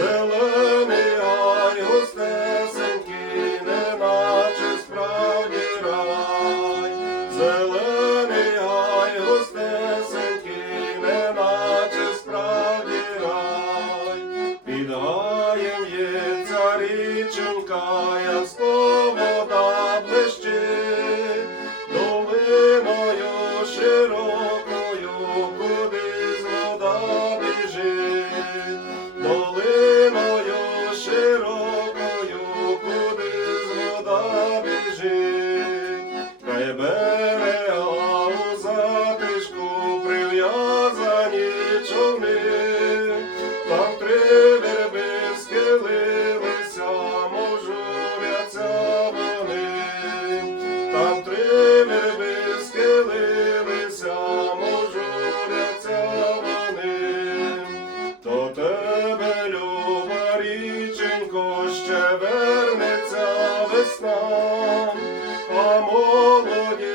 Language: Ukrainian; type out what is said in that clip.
Зелений гай, густесенький, неначе справді рай. Зелений гай, густесенький, неначе справді рай. Під гаєм є у затишку прив'язані човни, там три верби схилилися, можуряться вони, там три верби схилилися, можуряться вони, до тебе, люба річенько, ще вернеться весна, 어머니